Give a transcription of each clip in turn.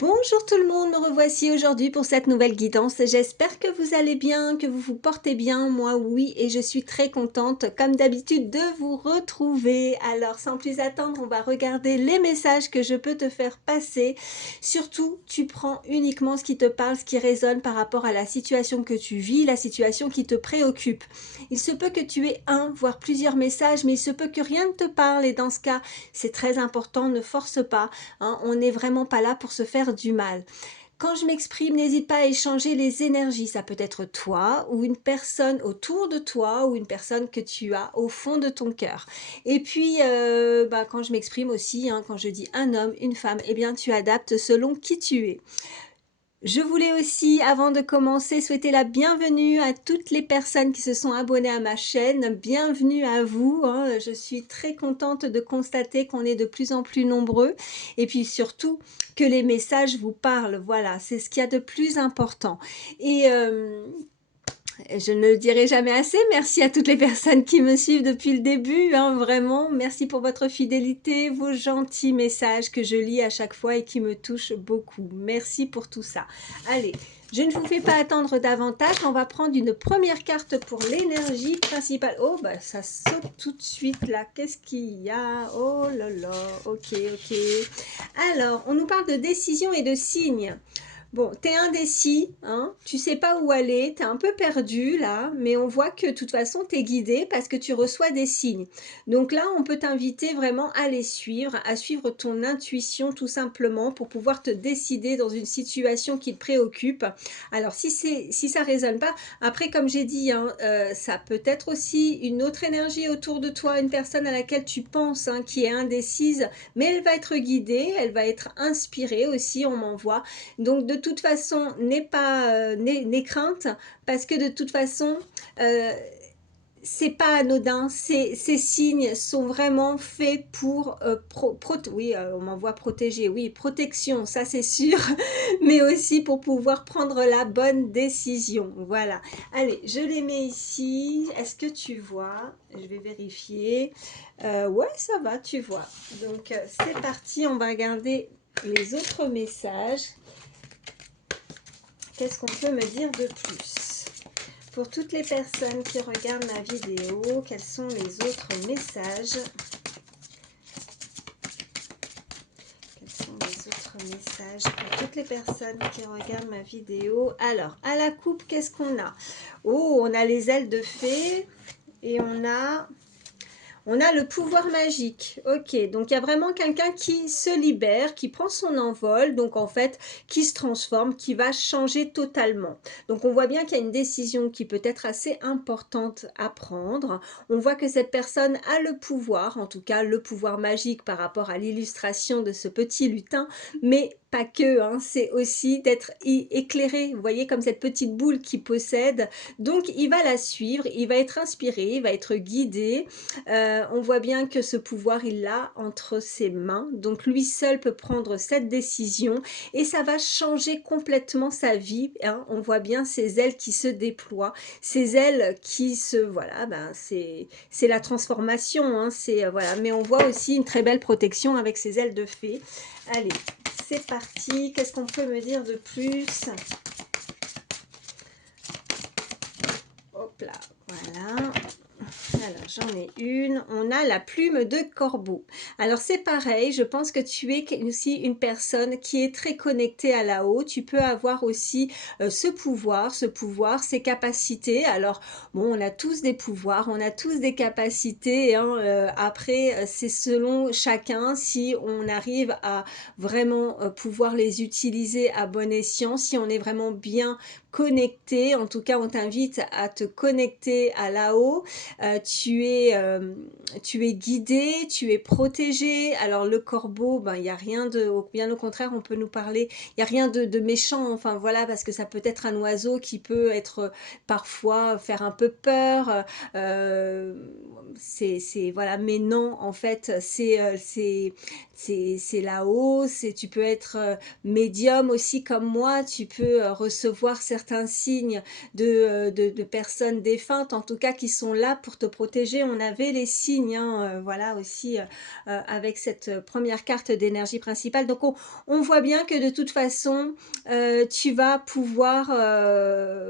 Bonjour tout le monde, me revoici aujourd'hui pour cette nouvelle guidance. J'espère que vous allez bien, que vous vous portez bien. Moi oui, et je suis très contente comme d'habitude de vous retrouver. Alors sans plus attendre, on va regarder les messages que je peux te faire passer. Surtout, tu prends uniquement ce qui te parle, ce qui résonne par rapport à la situation que tu vis, la situation qui te préoccupe. Il se peut que tu aies un, voire plusieurs messages, mais il se peut que rien ne te parle et dans ce cas, c'est très important, ne force pas. On n'est vraiment pas là pour se faire du mal. Quand je m'exprime, n'hésite pas à échanger les énergies. Ça peut être toi ou une personne autour de toi ou une personne que tu as au fond de ton cœur. Et puis, quand je m'exprime aussi, quand je dis un homme, une femme, eh bien, tu adaptes selon qui tu es. Je voulais aussi, avant de commencer, souhaiter la bienvenue à toutes les personnes qui se sont abonnées à ma chaîne. Bienvenue à vous. Je suis très contente de constater qu'on est de plus en plus nombreux. Et puis surtout, que les messages vous parlent. Voilà, c'est ce qu'il y a de plus important. Et je ne le dirai jamais assez. Merci à toutes les personnes qui me suivent depuis le début. Vraiment, merci pour votre fidélité, vos gentils messages que je lis à chaque fois et qui me touchent beaucoup. Merci pour tout ça. Allez, je ne vous fais pas attendre davantage. On va prendre une première carte pour l'énergie principale. Oh, bah ça saute tout de suite là. Qu'est-ce qu'il y a? Oh là là. Ok, ok. Alors, on nous parle de décision et de signes. Bon, t'es indécis, tu sais pas où aller, t'es un peu perdu là, mais on voit que de toute façon t'es guidé parce que tu reçois des signes. Donc là, on peut t'inviter vraiment à les suivre, à suivre ton intuition tout simplement pour pouvoir te décider dans une situation qui te préoccupe. Alors si ça résonne pas, après comme j'ai dit, ça peut être aussi une autre énergie autour de toi, une personne à laquelle tu penses, qui est indécise, mais elle va être guidée, elle va être inspirée aussi, on m'envoie. Donc de toute façon, n'aie crainte parce que de toute façon, euh, c'est pas anodin. Ces signes sont vraiment faits pour oui, on m'envoie protéger, oui, protection, ça c'est sûr, mais aussi pour pouvoir prendre la bonne décision. Voilà. Allez, je les mets ici. Est-ce que tu vois? Je vais vérifier. Ouais, ça va, tu vois. Donc c'est parti. On va regarder les autres messages. Qu'est-ce qu'on peut me dire de plus? Pour toutes les personnes qui regardent ma vidéo, quels sont les autres messages? Quels sont les autres messages pour toutes les personnes qui regardent ma vidéo? Alors, à la coupe, qu'est-ce qu'on a? Oh, on a les ailes de fée et on a le pouvoir magique. Ok, donc il y a vraiment quelqu'un qui se libère, qui prend son envol, donc en fait, qui se transforme, qui va changer totalement. Donc on voit bien qu'il y a une décision qui peut être assez importante à prendre. On voit que cette personne a le pouvoir, en tout cas le pouvoir magique par rapport à l'illustration de ce petit lutin, mais pas que, c'est aussi d'être éclairé, vous voyez, comme cette petite boule qui possède. Donc il va la suivre, il va être inspiré, il va être guidé. On voit bien que ce pouvoir, il l'a entre ses mains. Donc lui seul peut prendre cette décision et ça va changer complètement sa vie. On voit bien ses ailes qui se déploient, ses ailes qui se... Voilà, c'est la transformation. Voilà. Mais on voit aussi une très belle protection avec ses ailes de fée. Allez, c'est parti. Qu'est-ce qu'on peut me dire de plus? Hop là, voilà. Alors, j'en ai une. On a la plume de corbeau. Alors, c'est pareil. Je pense que tu es aussi une personne qui est très connectée à là-haut. Tu peux avoir aussi ce pouvoir, ces capacités. Alors, bon, on a tous des pouvoirs, on a tous des capacités. Après, c'est selon chacun si on arrive à vraiment pouvoir les utiliser à bon escient, si on est vraiment bien connecté. En tout cas, on t'invite à te connecter à là-haut. Tu es guidé, tu es protégé. Alors le corbeau, il y a rien de, bien au contraire, on peut nous parler, il y a rien de méchant, enfin voilà, parce que ça peut être un oiseau qui peut être parfois faire un peu peur. Voilà, mais non, en fait, c'est là-haut. Tu peux être médium aussi comme moi, tu peux recevoir certains certains signes de personnes défuntes, en tout cas qui sont là pour te protéger. On avait les signes, hein, voilà aussi avec cette première carte d'énergie principale. Donc on voit bien que de toute façon, tu vas pouvoir,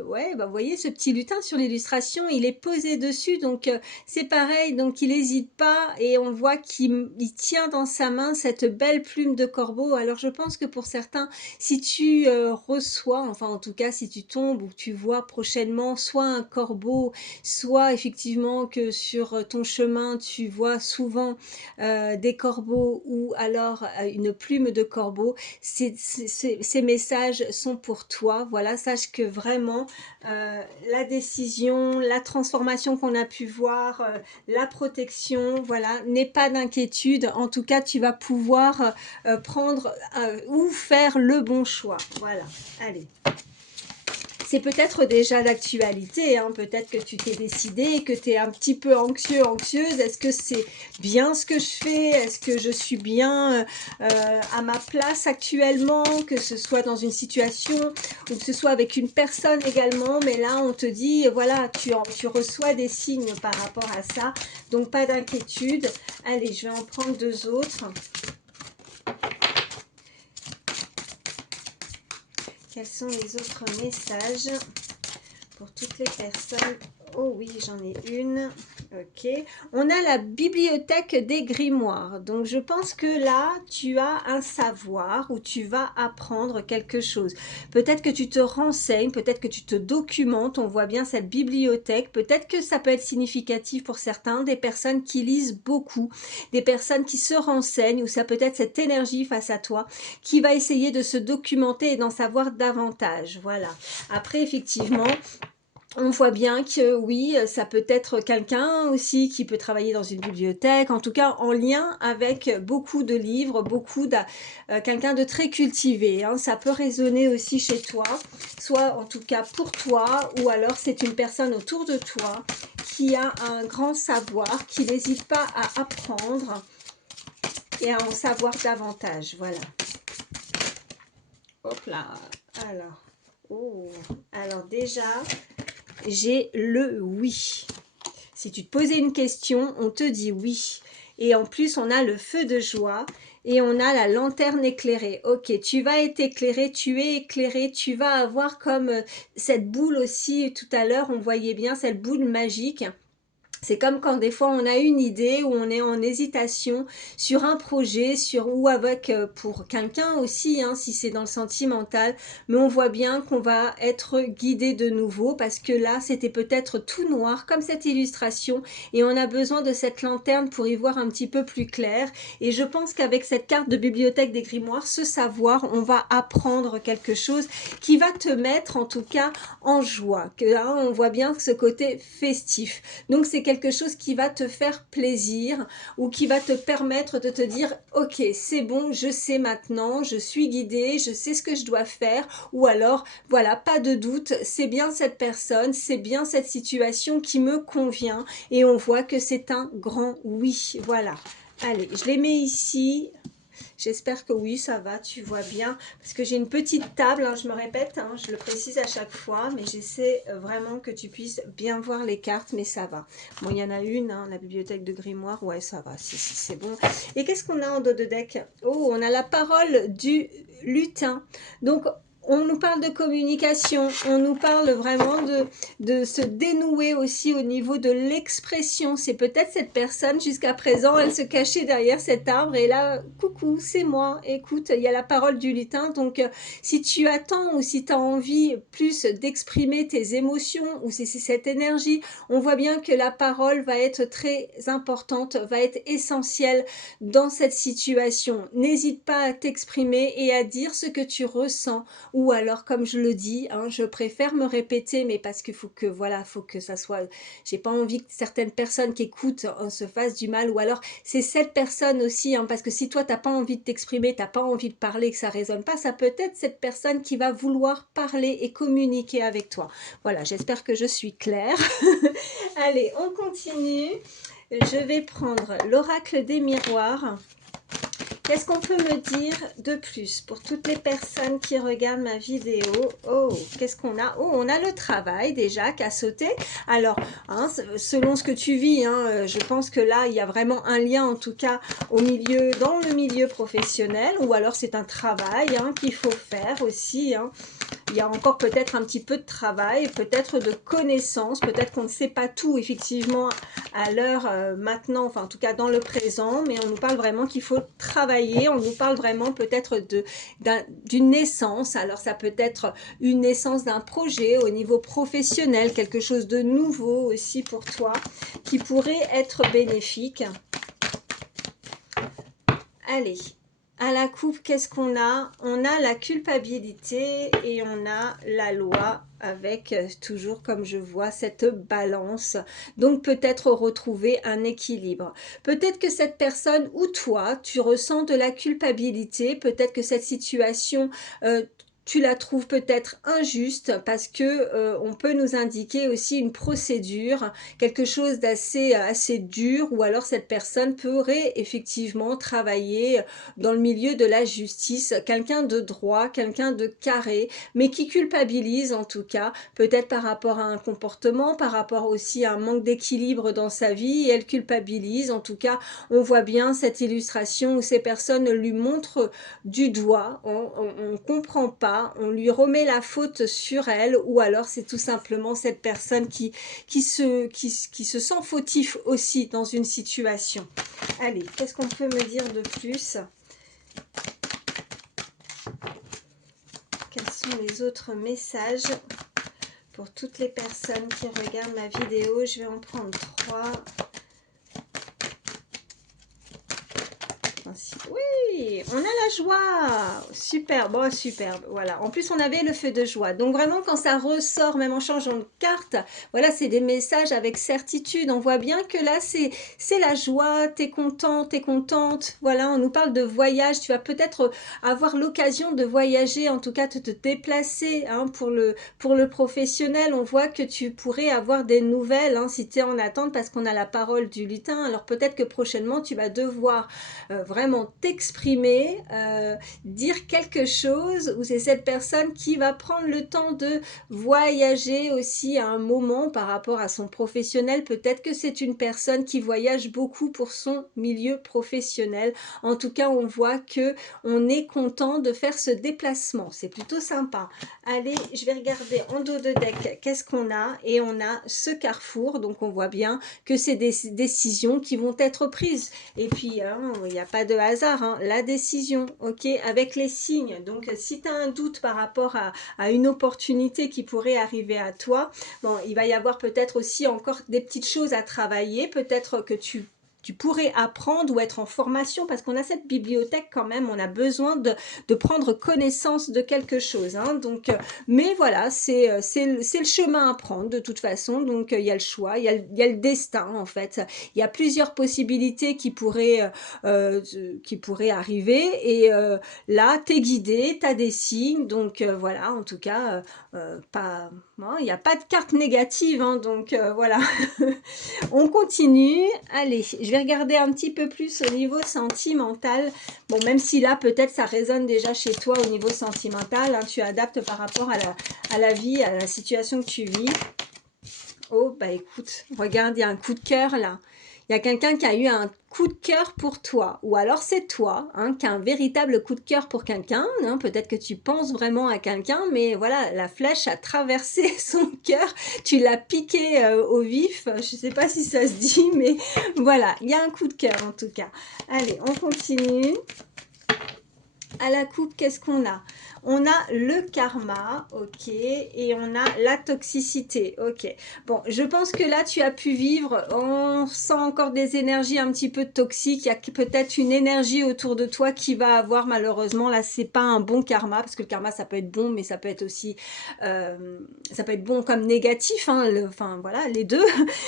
ouais, bah, vous voyez ce petit lutin sur l'illustration, il est posé dessus, donc c'est pareil, donc il n'hésite pas et on voit qu'il tient dans sa main cette belle plume de corbeau. Alors je pense que pour certains, si tu reçois, enfin en tout cas si tu tombes ou tu vois prochainement soit un corbeau, soit effectivement que sur ton chemin tu vois souvent des corbeaux ou alors une plume de corbeau, ces messages sont pour toi. Voilà, sache que vraiment la décision, la transformation qu'on a pu voir, la protection, voilà, n'aie pas d'inquiétude. En tout cas, tu vas pouvoir prendre ou faire le bon choix. Voilà, allez. C'est peut-être déjà d'actualité, hein, peut-être que tu t'es décidé, que tu es un petit peu anxieux, anxieuse. Est-ce que c'est bien ce que je fais? Est-ce que je suis bien à ma place actuellement? Que ce soit dans une situation ou que ce soit avec une personne également. Mais là, on te dit, voilà, tu reçois des signes par rapport à ça. Donc, pas d'inquiétude. Allez, je vais en prendre deux autres. Quels sont les autres messages pour toutes les personnes? Oh oui, j'en ai une. Ok. On a la bibliothèque des grimoires. Donc, je pense que là, tu as un savoir où tu vas apprendre quelque chose. Peut-être que tu te renseignes, peut-être que tu te documentes. On voit bien cette bibliothèque. Peut-être que ça peut être significatif pour certains, des personnes qui lisent beaucoup, des personnes qui se renseignent, ou ça peut être cette énergie face à toi qui va essayer de se documenter et d'en savoir davantage. Voilà. Après, effectivement, on voit bien que oui, ça peut être quelqu'un aussi qui peut travailler dans une bibliothèque, en tout cas en lien avec beaucoup de livres, quelqu'un de très cultivé. Hein. Ça peut résonner aussi chez toi, soit en tout cas pour toi, ou alors c'est une personne autour de toi qui a un grand savoir, qui n'hésite pas à apprendre et à en savoir davantage. Voilà. Hop là. Alors, alors déjà, j'ai le oui. Si tu te posais une question, on te dit oui. Et en plus, on a le feu de joie et on a la lanterne éclairée. Ok, tu vas être éclairé, tu es éclairé, tu vas avoir comme cette boule aussi, tout à l'heure, on voyait bien cette boule magique. C'est comme quand des fois on a une idée ou on est en hésitation sur un projet, ou avec pour quelqu'un aussi, hein, si c'est dans le sentimental, mais on voit bien qu'on va être guidé de nouveau parce que là c'était peut-être tout noir comme cette illustration et on a besoin de cette lanterne pour y voir un petit peu plus clair. Et je pense qu'avec cette carte de bibliothèque des grimoires, ce savoir, on va apprendre quelque chose qui va te mettre en tout cas en joie. Hein, on voit bien ce côté festif. Donc c'est quelque chose qui va te faire plaisir ou qui va te permettre de te dire ok, c'est bon, je sais maintenant, je suis guidée, je sais ce que je dois faire, ou alors voilà, pas de doute, c'est bien cette personne, c'est bien cette situation qui me convient et on voit que c'est un grand oui. Voilà, allez, je les mets ici. J'espère que oui, ça va, tu vois bien. Parce que j'ai une petite table, hein, je me répète, hein, je le précise à chaque fois, mais j'essaie vraiment que tu puisses bien voir les cartes, mais ça va. Bon, il y en a une, hein, la bibliothèque de grimoire, ouais, ça va, si, c'est bon. Et qu'est-ce qu'on a en dos de deck? Oh, on a la parole du lutin. Donc, on nous parle de communication, on nous parle vraiment de se dénouer aussi au niveau de l'expression. C'est peut-être cette personne, jusqu'à présent, elle se cachait derrière cet arbre et là, coucou, c'est moi, écoute, il y a la parole du lutin. Donc, si tu attends ou si tu as envie plus d'exprimer tes émotions ou si c'est cette énergie, on voit bien que la parole va être très importante, va être essentielle dans cette situation. N'hésite pas à t'exprimer et à dire ce que tu ressens. Ou alors, comme je le dis, hein, je préfère me répéter, mais parce qu'il faut que, voilà, faut que ça soit... J'ai pas envie que certaines personnes qui écoutent se fassent du mal, ou alors c'est cette personne aussi, hein, parce que si toi, t'as pas envie de t'exprimer, t'as pas envie de parler, que ça résonne pas, ça peut être cette personne qui va vouloir parler et communiquer avec toi. Voilà, j'espère que je suis claire. Allez, on continue. Je vais prendre l'oracle des miroirs. Qu'est-ce qu'on peut me dire de plus pour toutes les personnes qui regardent ma vidéo? Oh, qu'est-ce qu'on a? Oh, on a le travail déjà qui a sauté. Alors, hein, selon ce que tu vis, hein, je pense que là, il y a vraiment un lien, en tout cas, dans le milieu professionnel, ou alors c'est un travail hein, qu'il faut faire aussi. Hein. Il y a encore peut-être un petit peu de travail, peut-être de connaissances, peut-être qu'on ne sait pas tout effectivement à l'heure maintenant, enfin en tout cas dans le présent, mais on nous parle vraiment qu'il faut travailler, on nous parle vraiment peut-être d'une naissance, alors ça peut être une naissance d'un projet au niveau professionnel, quelque chose de nouveau aussi pour toi, qui pourrait être bénéfique. Allez, à la coupe, qu'est-ce qu'on a? On a la culpabilité et on a la loi avec toujours, comme je vois, cette balance. Donc peut-être retrouver un équilibre. Peut-être que cette personne ou toi, tu ressens de la culpabilité. Peut-être que cette situation tu la trouves peut-être injuste parce que on peut nous indiquer aussi une procédure, quelque chose d'assez assez dur, ou alors cette personne pourrait effectivement travailler dans le milieu de la justice, quelqu'un de droit, quelqu'un de carré, mais qui culpabilise en tout cas, peut-être par rapport à un comportement, par rapport aussi à un manque d'équilibre dans sa vie, et elle culpabilise. En tout cas, on voit bien cette illustration où ces personnes lui montrent du doigt, on comprend pas, on lui remet la faute sur elle, ou alors c'est tout simplement cette personne qui se sent fautif aussi dans une situation. Allez, qu'est-ce qu'on peut me dire de plus? Quels sont les autres messages pour toutes les personnes qui regardent ma vidéo? Je vais en prendre 3. Oui, on a la joie, superbe, oh, superbe, voilà. En plus, on avait le feu de joie. Donc vraiment, quand ça ressort, même en changeant de carte, voilà, c'est des messages avec certitude. On voit bien que là, c'est la joie, t'es content, t'es contente. Voilà, on nous parle de voyage. Tu vas peut-être avoir l'occasion de voyager, en tout cas, de te déplacer hein, pour le professionnel. On voit que tu pourrais avoir des nouvelles hein, si tu es en attente, parce qu'on a la parole du lutin. Alors peut-être que prochainement, tu vas devoir vraiment t'exprimer, dire quelque chose, ou c'est cette personne qui va prendre le temps de voyager aussi à un moment par rapport à son professionnel. Peut-être que c'est une personne qui voyage beaucoup pour son milieu professionnel. En tout cas, on voit que on est content de faire ce déplacement. C'est plutôt sympa. Allez, je vais regarder en dos de deck qu'est-ce qu'on a, et on a ce carrefour. Donc on voit bien que c'est des décisions qui vont être prises. Et puis, hein, il n'y a pas de hasard, hein, la décision, ok, avec les signes. Donc, si tu as un doute par rapport à une opportunité qui pourrait arriver à toi, bon, il va y avoir peut-être aussi encore des petites choses à travailler, peut-être que tu pourrais apprendre ou être en formation, parce qu'on a cette bibliothèque quand même, on a besoin de prendre connaissance de quelque chose. Hein, donc, mais voilà, c'est le chemin à prendre de toute façon. Donc, il y a le choix, il y a le destin en fait. Il y a plusieurs possibilités qui pourraient arriver, et là, tu es guidé, tu as des signes. Donc, voilà, en tout cas, pas... Bon, il n'y a pas de carte négative, hein, donc voilà. On continue. Allez, je vais regarder un petit peu plus au niveau sentimental. Bon, même si là, peut-être, ça résonne déjà chez toi au niveau sentimental. Hein, tu adaptes par rapport à la vie, à la situation que tu vis. Oh, bah écoute, regarde, il y a un coup de cœur là. Il y a quelqu'un qui a eu un coup de cœur pour toi, ou alors c'est toi hein, qui a un véritable coup de cœur pour quelqu'un. Hein. Peut-être que tu penses vraiment à quelqu'un, mais voilà, la flèche a traversé son cœur, tu l'as piqué au vif. Je ne sais pas si ça se dit, mais voilà, il y a un coup de cœur en tout cas. Allez, on continue. À la coupe, qu'est-ce qu'on a? On a le karma, ok, et on a la toxicité, ok. Bon, je pense que là, tu as pu vivre, on sent encore des énergies un petit peu toxiques, il y a peut-être une énergie autour de toi qui va avoir, malheureusement, là, c'est pas un bon karma, parce que le karma, ça peut être bon, mais ça peut être aussi, ça peut être bon comme négatif, hein, enfin, voilà, les deux,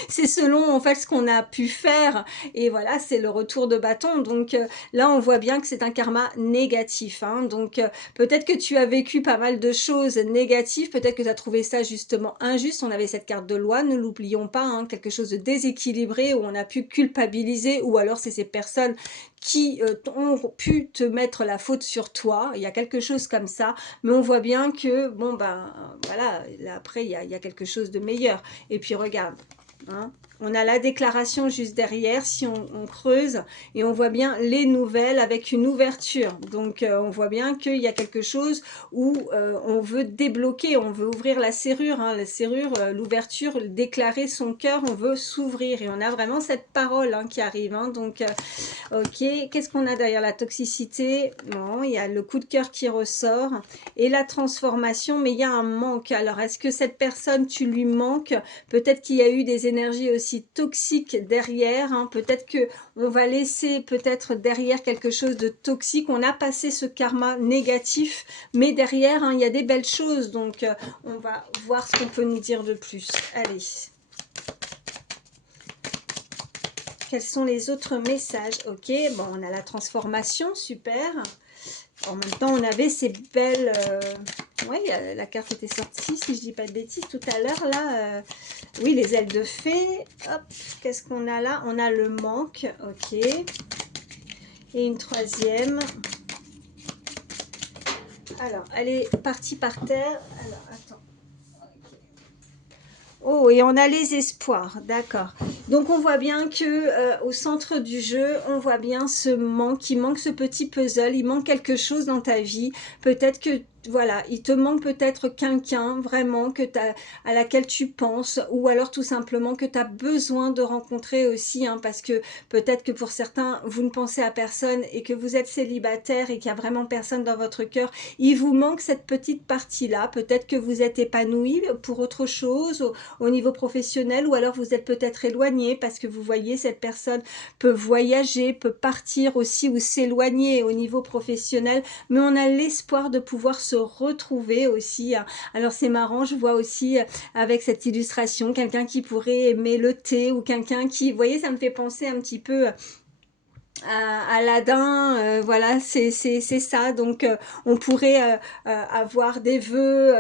c'est selon, en fait, ce qu'on a pu faire, et voilà, c'est le retour de bâton, donc là, on voit bien que c'est un karma négatif. négatif, hein. Donc, peut-être que tu as vécu pas mal de choses négatives, peut-être que tu as trouvé ça justement injuste. On avait cette carte de loi, ne l'oublions pas, hein, quelque chose de déséquilibré où on a pu culpabiliser, ou alors c'est ces personnes qui ont pu te mettre la faute sur toi. Il y a quelque chose comme ça, mais on voit bien que, bon ben, voilà, là, après, il y a quelque chose de meilleur. Et puis regarde, hein, on a la déclaration juste derrière, si on creuse, et on voit bien les nouvelles avec une ouverture. Donc, on voit bien qu'il y a quelque chose où on veut débloquer, on veut ouvrir la serrure, hein, la serrure, l'ouverture, déclarer son cœur, on veut s'ouvrir. Et on a vraiment cette parole, hein, qui arrive. Hein, donc, ok, qu'est-ce qu'on a derrière la toxicité? Non, il y a le coup de cœur qui ressort et la transformation, mais il y a un manque. Alors, est-ce que cette personne, tu lui manques? Peut-être qu'il y a eu des énergies aussi toxiques derrière. Hein. Peut-être que on va laisser peut-être derrière quelque chose de toxique. On a passé ce karma négatif, mais derrière, hein, il y a des belles choses. Donc, on va voir ce qu'on peut nous dire de plus. Allez. Quels sont les autres messages? Ok, bon, on a la transformation, super. En même temps, on avait ces belles... Oui, la carte était sortie, si je dis pas de bêtises, tout à l'heure, là. Oui, les ailes de fée. Hop, qu'est-ce qu'on a là? On a le manque, ok. Et une troisième. Alors, elle est partie par terre. Alors, attends. Oh, et on a les espoirs, d'accord. Donc on voit bien que au centre du jeu, on voit bien ce manque, il manque ce petit puzzle, il manque quelque chose dans ta vie. Peut-être que voilà, il te manque peut-être quelqu'un vraiment à laquelle tu penses, ou alors tout simplement que tu as besoin de rencontrer aussi, hein, parce que peut-être que pour certains, vous ne pensez à personne et que vous êtes célibataire et qu'il y a vraiment personne dans votre cœur. Il vous manque cette petite partie-là. Peut-être que vous êtes épanoui pour autre chose, au niveau professionnel, ou alors vous êtes peut-être éloigné parce que vous voyez cette personne peut voyager, peut partir aussi ou s'éloigner au niveau professionnel, mais on a l'espoir de pouvoir se retrouver aussi. Alors c'est marrant, je vois aussi avec cette illustration quelqu'un qui pourrait aimer le thé, ou quelqu'un qui, vous voyez, ça me fait penser un petit peu à Aladdin, voilà, c'est ça. Donc, on pourrait avoir des vœux,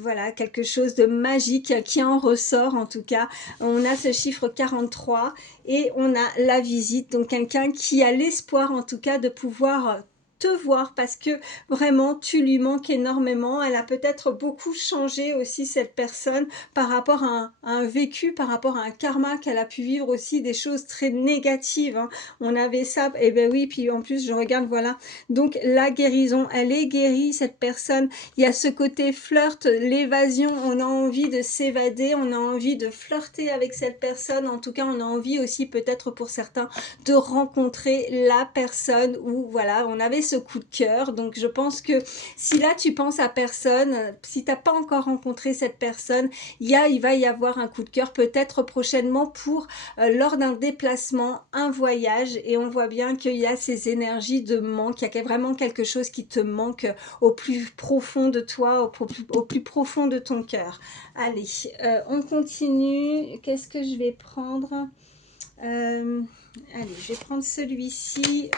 voilà, quelque chose de magique qui en ressort. En tout cas, on a ce chiffre 43 et on a la visite. Donc, quelqu'un qui a l'espoir, en tout cas, de pouvoir te voir parce que vraiment tu lui manques énormément. Elle a peut-être beaucoup changé aussi, cette personne, par rapport à un vécu, par rapport à un karma qu'elle a pu vivre aussi, des choses très négatives, hein. On avait ça, et ben oui, puis en plus je regarde, voilà, donc la guérison, elle est guérie, cette personne. Il y a ce côté flirt, l'évasion, on a envie de s'évader, on a envie de flirter avec cette personne. En tout cas, on a envie aussi, peut-être pour certains, de rencontrer la personne où, voilà, on avait ce coup de cœur. Donc je pense que si là tu penses à personne, si t'as pas encore rencontré cette personne, il va y avoir un coup de cœur, peut-être prochainement, pour lors d'un déplacement, un voyage. Et on voit bien qu'il y a ces énergies de manque, il y a vraiment quelque chose qui te manque au plus profond de toi, au plus profond de ton cœur. Allez, on continue. Qu'est-ce que je vais prendre? Allez, je vais prendre celui-ci.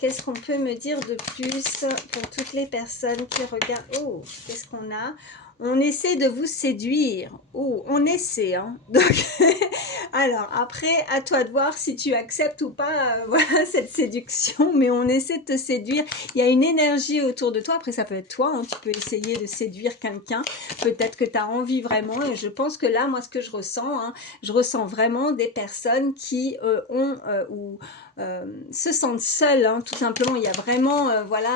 Qu'est-ce qu'on peut me dire de plus pour toutes les personnes qui regardent? Oh, qu'est-ce qu'on a? On essaie de vous séduire. Oh, on essaie, hein. Donc, alors après, à toi de voir si tu acceptes ou pas, voilà, cette séduction. Mais on essaie de te séduire. Il y a une énergie autour de toi. Après, ça peut être toi, hein. Tu peux essayer de séduire quelqu'un. Peut-être que tu as envie vraiment. Et je pense que là, moi, ce que je ressens, hein, je ressens vraiment des personnes qui ont ou se sentent seuls, hein, tout simplement. Il y a vraiment voilà,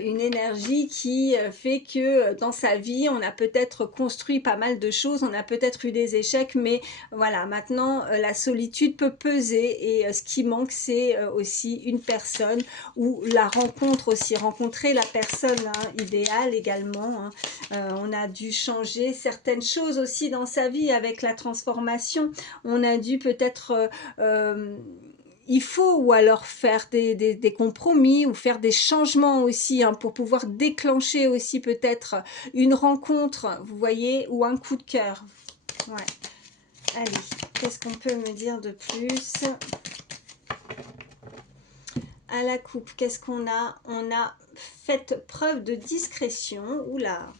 une énergie qui fait que dans sa vie, on a peut-être construit pas mal de choses, on a peut-être eu des échecs, mais voilà, maintenant la solitude peut peser, et ce qui manque, c'est aussi une personne, ou la rencontre aussi, rencontrer la personne, hein, idéale également, hein. On a dû changer certaines choses aussi dans sa vie avec la transformation. On a dû peut-être il faut, ou alors faire des compromis, ou faire des changements aussi, hein, pour pouvoir déclencher aussi peut-être une rencontre, vous voyez, ou un coup de cœur. Ouais. Allez, qu'est-ce qu'on peut me dire de plus? à la coupe, qu'est-ce qu'on a? On a fait preuve de discrétion. Oula!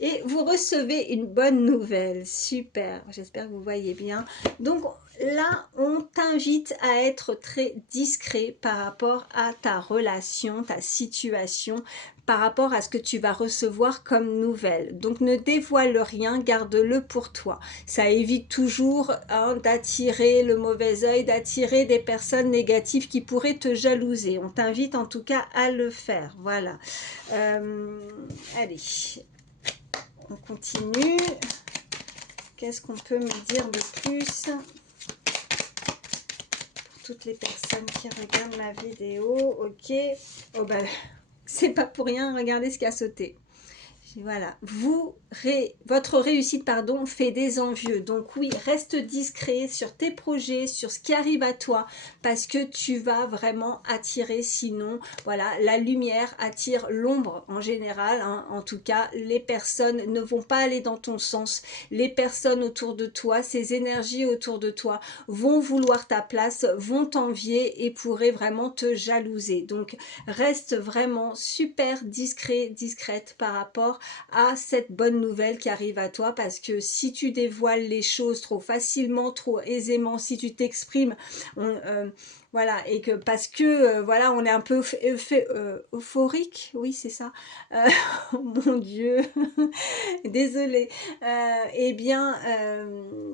Et vous recevez une bonne nouvelle. Super, j'espère que vous voyez bien. Donc là, on t'invite à être très discret par rapport à ta relation, ta situation, par rapport à ce que tu vas recevoir comme nouvelle. Donc ne dévoile rien, garde-le pour toi. Ça évite toujours d'attirer le mauvais œil, d'attirer des personnes négatives qui pourraient te jalouser. On t'invite en tout cas à le faire. Voilà. Allez, on continue. Qu'est-ce qu'on peut me dire de plus pour toutes les personnes qui regardent ma vidéo? Ok. Oh ben, c'est pas pour rien. Regardez ce qui a sauté. Voilà, votre réussite pardon, fait des envieux. Donc oui, reste discret sur tes projets, sur ce qui arrive à toi, parce que tu vas vraiment attirer, sinon, voilà, la lumière attire l'ombre en général. Hein. En tout cas, les personnes ne vont pas aller dans ton sens. Les personnes autour de toi, ces énergies autour de toi, vont vouloir ta place, vont t'envier et pourraient vraiment te jalouser. Donc, reste vraiment super discret, discrète par rapport à cette bonne nouvelle qui arrive à toi, parce que si tu dévoiles les choses trop facilement, trop aisément, si tu t'exprimes, voilà, et que parce que voilà, on est un peu euphorique, oui c'est ça, oh mon Dieu, désolée, eh bien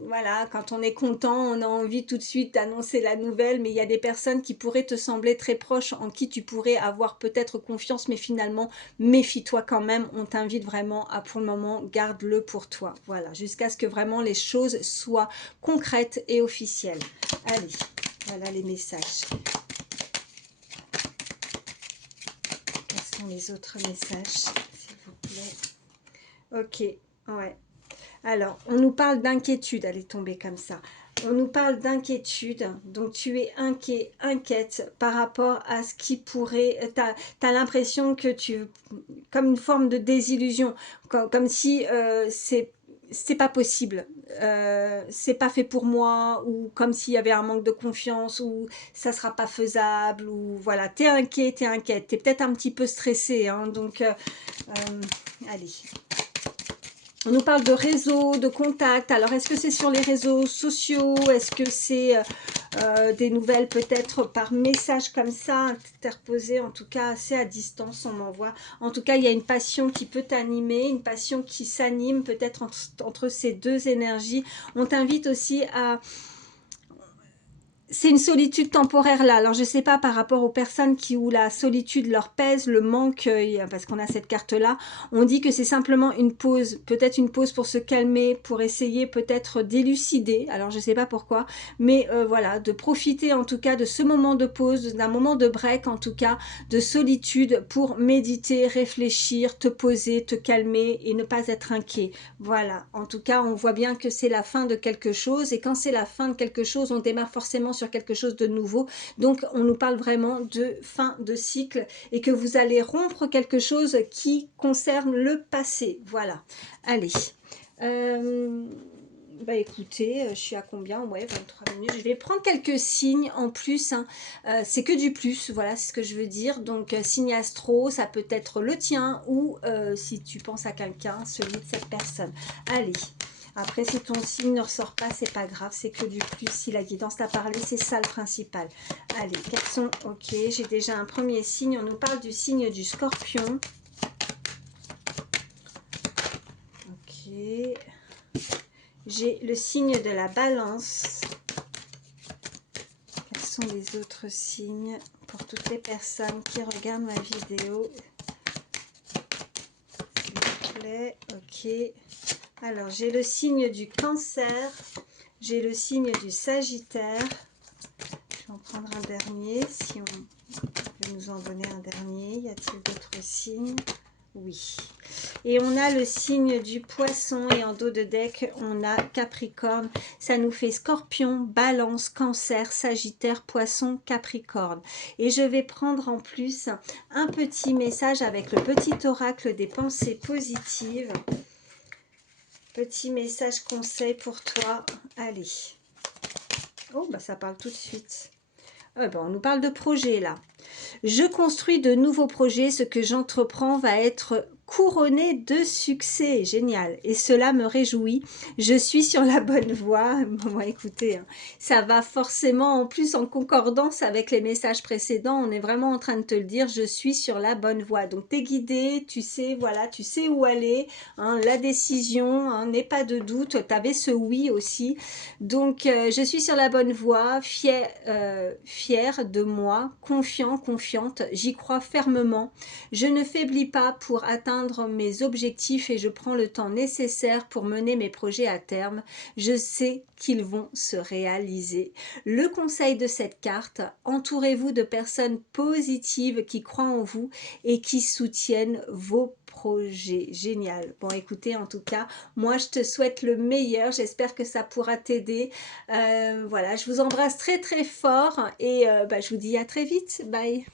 voilà, quand on est content, on a envie tout de suite d'annoncer la nouvelle, mais il y a des personnes qui pourraient te sembler très proches, en qui tu pourrais avoir peut-être confiance, mais finalement, méfie-toi quand même, on t'invite vraiment à, pour le moment, garde-le pour toi, voilà, jusqu'à ce que vraiment les choses soient concrètes et officielles. Allez, voilà les messages. Quels sont les autres messages, s'il vous plaît? Ok, ouais. Alors, on nous parle d'inquiétude, elle est tombée comme ça. On nous parle d'inquiétude, donc tu es inquiet, inquiète par rapport à ce qui pourrait... Tu as l'impression que tu... Comme une forme de désillusion, comme si c'est pas possible, c'est pas fait pour moi, ou comme s'il y avait un manque de confiance, ou ça sera pas faisable, ou voilà, t'es inquiet, t'es inquiète, t'es peut-être un petit peu stressé, hein, donc allez. On nous parle de réseaux, de contacts. Alors, est-ce que c'est sur les réseaux sociaux? Est-ce que c'est des nouvelles peut-être par message comme ça, interposé, en tout cas assez à distance, on m'envoie. En tout cas, il y a une passion qui peut t'animer, une passion qui s'anime peut-être entre ces deux énergies. On t'invite aussi à... C'est une solitude temporaire là. Alors je sais pas par rapport aux personnes qui où la solitude leur pèse, le manque, parce qu'on a cette carte là. On dit que c'est simplement une pause, peut-être une pause pour se calmer, pour essayer peut-être d'élucider. Alors je sais pas pourquoi, mais voilà, de profiter en tout cas de ce moment de pause, d'un moment de break en tout cas, de solitude pour méditer, réfléchir, te poser, te calmer et ne pas être inquiet. Voilà. En tout cas, on voit bien que c'est la fin de quelque chose, et quand c'est la fin de quelque chose, on démarre forcément sur quelque chose de nouveau. Donc on nous parle vraiment de fin de cycle, et que vous allez rompre quelque chose qui concerne le passé. Voilà. Allez. Bah écoutez, je suis à combien? Ouais, 23 minutes. Je vais prendre quelques signes en plus. Hein. C'est que du plus, voilà, c'est ce que je veux dire. Donc, signe astro, ça peut être le tien, ou si tu penses à quelqu'un, celui de cette personne. Allez. Après, si ton signe ne ressort pas, c'est pas grave, c'est que du plus. Si la guidance t'a parlé, c'est ça le principal. Allez, quels sont... Ok, j'ai déjà un premier signe. On nous parle du signe du Scorpion. Ok. J'ai le signe de la Balance. Quels sont les autres signes pour toutes les personnes qui regardent ma vidéo? S'il vous plaît. Ok. Alors, j'ai le signe du Cancer. J'ai le signe du Sagittaire. Je vais en prendre un dernier, si on peut nous en donner un dernier. Y a-t-il d'autres signes? Oui. Et on a le signe du Poisson, et en dos de deck, on a Capricorne. Ça nous fait Scorpion, Balance, Cancer, Sagittaire, Poisson, Capricorne. Et je vais prendre en plus un petit message avec le petit oracle des pensées positives. Petit message conseil pour toi. Allez. Oh, bah ça parle tout de suite. Ouais, ben, on nous parle de projet là. Je construis de nouveaux projets, ce que j'entreprends va être couronné de succès. Génial. Et cela me réjouit. Je suis sur la bonne voie. Bon, écoutez, hein, ça va forcément, en plus, en concordance avec les messages précédents. On est vraiment en train de te le dire, je suis sur la bonne voie. Donc, tu es guidé, tu sais, voilà, tu sais où aller. Hein, la décision, hein, n'aie pas de doute. Tu avais ce oui aussi. Donc, je suis sur la bonne voie, fière de moi, confiant, confiante, j'y crois fermement. Je ne faiblis pas pour atteindre mes objectifs et je prends le temps nécessaire pour mener mes projets à terme. Je sais qu'ils vont se réaliser. Le conseil de cette carte, entourez-vous de personnes positives qui croient en vous et qui soutiennent vos projets. Génial. Bon, écoutez, en tout cas, moi, je te souhaite le meilleur. J'espère que ça pourra t'aider. Voilà, je vous embrasse très très fort et bah, je vous dis à très vite. Bye.